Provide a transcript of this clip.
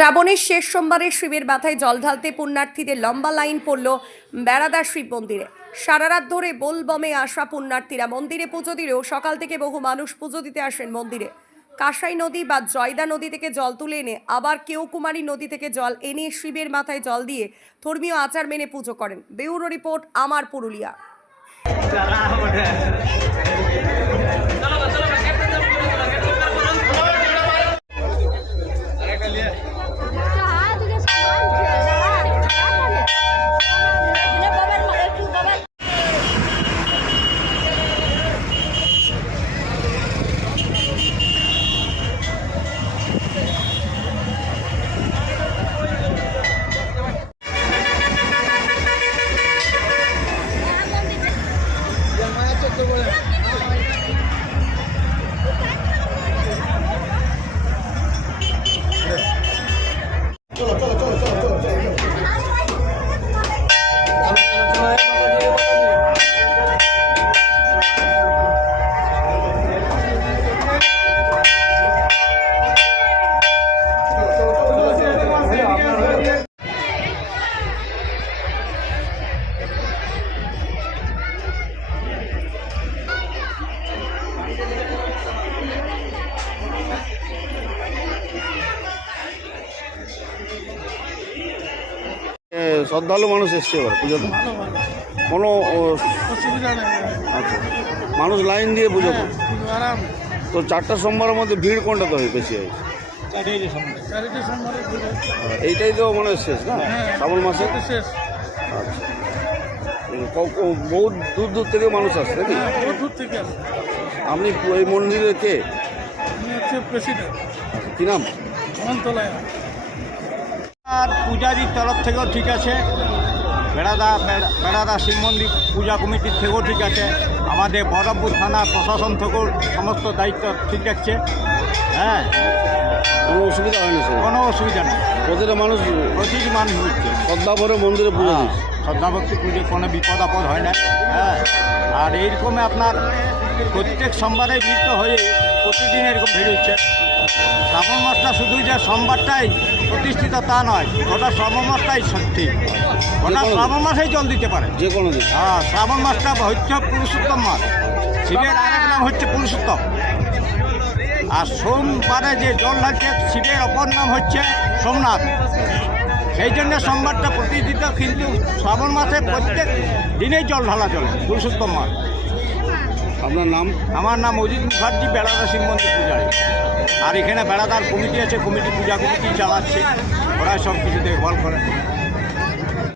শ্রাবণের শেষ সোমবারে শিবের মাথায় জল ঢালতে পুণ্যার্থীদের লম্বা লাইন পড়ল বেড়াদার শিব মন্দিরে। সারা রাত ধরে বোলবমে আসা পুণ্যার্থীরা মন্দিরে পুজো দিলেও সকাল থেকে বহু মানুষ পুজো দিতে আসেন মন্দিরে। কাঁসাই নদী বা জয়দা নদী থেকে জল তুলে এনে আবার কেউ কুমারী নদী থেকে জল এনে শিবের মাথায় জল দিয়ে ধর্মীয় আচার মেনে পুজো করেন। বেউরো রিপোর্ট, আমার পুরুলিয়া। 过来。শ্রদ্ধালু মানুষ এসছে এবার পুজোতে কোনো অসুবিধা নেই। আচ্ছা। মানুষ লাইন দিয়ে পুজো করে। তো চারটা সোমবারের মধ্যে ভিড় কোনটা তো হয় বেশি হয়? এইটাই তো মনে হয় শেষ না? হ্যাঁ শ্রাবণ মাসে? তো শেষ। আচ্ছা। বহু দূর দূর থেকে মানুষ আসছে নাকি? হ্যাঁ দূর থেকে আপনি এই মন্দিরের কে? হচ্ছে প্রেসিডেন্ট আচ্ছা, কি নাম? অনন্তলায় আর পূজারির তরফ থেকেও ঠিক আছে। বেড়াদা বেড়াদা শিব মন্দির পূজা কমিটির থেকেও ঠিক আছে। আমাদের বহরমপুর থানা প্রশাসন থেকেও সমস্ত দায়িত্ব ঠিক রাখছে হ্যাঁ? কোনো অসুবিধা হয় না কোনো অসুবিধা নেই। প্রতিটা মানুষ প্রতিটি মানুষ হচ্ছে শ্রদ্ধা ভরে মন্দিরে পুজো হ্যাঁ, শ্রদ্ধাভক্তি পুজো কোনো বিপদ আপদ হয় না। হ্যাঁ? আর এইরকমে আপনার প্রত্যেক সোমবারে ভিড় তো হয়ে প্রতিদিন এরকম ভিড় হচ্ছে শ্রাবণ মাসটা শুধু যে সোমবারটাই প্রতিষ্ঠিত তা নয় ওটা শ্রাবণ মাসটাই সত্যি ওটা শ্রাবণ মাসেই জল দিতে পারে। যে কোনো দিন। হ্যাঁ শ্রাবণ মাসটা হচ্ছে পুরুষোত্তম মাস। শিবের আরেক নাম হচ্ছে পুরুষোত্তম। আর সোমবারে যে জল ঢালছে শিবের অপর নাম হচ্ছে সোমনাথ। সেই জন্য সোমবারটা প্রতিষ্ঠিত কিন্তু শ্রাবণ মাসে প্রত্যেক দিনেই জল ঢালা চলে পুরুষোত্তম মাস। আপনার নাম? আমার নাম অজিত মুখার্জি বেড়াদা শিব মন্দির পূজারী। আর এখানে বেড়াদার কমিটি আছে কমিটি পূজা কমিটি চালাচ্ছে ওরা সব কিছু দেখভাল করে।